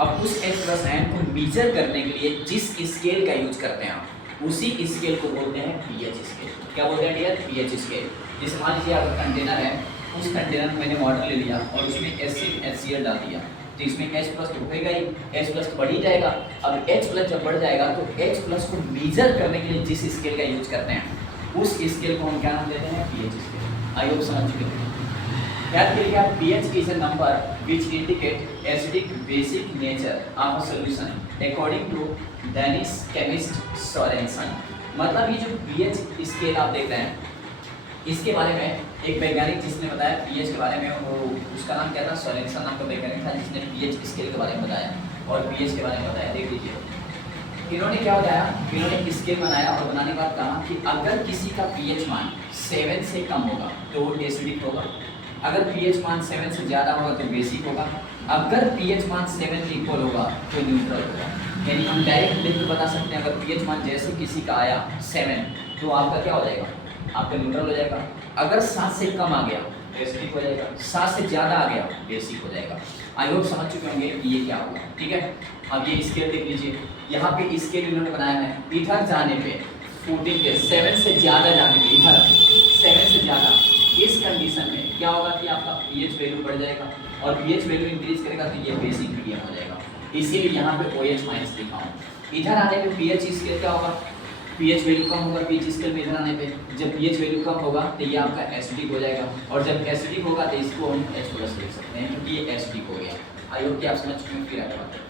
अब उस H plus ion को मेजर करने के लिए जिस स्केल का यूज करते हैं आप उसी स्केल को बोलते हैं pH स्केल। क्या बोलते हैं डियर? pH scale. जैसे मान लीजिए आपका कंटेनर है, उस कंटेनर में मैंने वाटर ले लिया और उसमें HCl डाल दिया, तो इसमें H प्लस तो होगा ही, H प्लस तो बढ़ ही जाएगा। अब H प्लस जब बढ़ जाएगा तो H प्लस को मेजर करने के लिए जिस स्केल का यूज करते हैं उस स्केल को हम क्या नाम देते हैं? pH scale. आई होप समझ चुके हैं। याद करिएगा pH is a number which indicate acidic basic nature of a solution according to Danish chemist Sorensen। मतलब ये जो pH स्केल आप देख रहे हैं इसके बारे में एक वैज्ञानिक जिसने बताया pH के बारे में, वो उसका नाम क्या था? सोरेनसन नाम का वैज्ञानिक था जिसने pH स्केल के बारे में बताया और pH के बारे में बताया। देख लीजिए इन्होंने क्या बताया, इन्होंने स्केल बनाया और बनाने के बाद कहा कि अगर किसी का pH मान 7 से कम होगा तो वो एसिडिक होगा, अगर pH मान 7 से ज़्यादा होगा तो बेसिक होगा, अगर pH मान 7 के इक्वल होगा तो न्यूट्रल होगा। यानी हम डायरेक्ट लिख के बता सकते हैं अगर pH मान जैसे किसी का आया 7 तो आपका क्या हो जाएगा? आपका न्यूट्रल हो जाएगा। अगर 7 से कम आ गया एसिडिक हो जाएगा, 7 से ज़्यादा आ गया बेसिक हो जाएगा। आई होप समझ चुके होंगे कि ये क्या होगा। ठीक है, अब ये स्केल देख लीजिए, यहाँ पे स्केल इन्होंने बनाया है, इधर जाने पे 14 पे 7 से ज़्यादा जाने पे, इधर 7 से ज़्यादा, इस कंडीशन में क्या होगा कि आपका pH वैल्यू बढ़ जाएगा और pH वैल्यू इंक्रीज करेगा तो ये बेसिक मीडियम हो जाएगा। इसीलिए यहाँ पे OH माइनस लिखा हूँ। इधर आने पे pH स्केल क्या होगा? pH वैल्यू कम होगा pH स्केल में इधर आने पे, जब pH वैल्यू कम होगा तो ये आपका एसिडिक हो जाएगा और जब एसिडिक होगा तो इसको हम H प्लस लिख सकते हैं क्योंकि ये एसिडिक हो गया। आई होप कि आप समझ चुके हैं। फिर आगे बात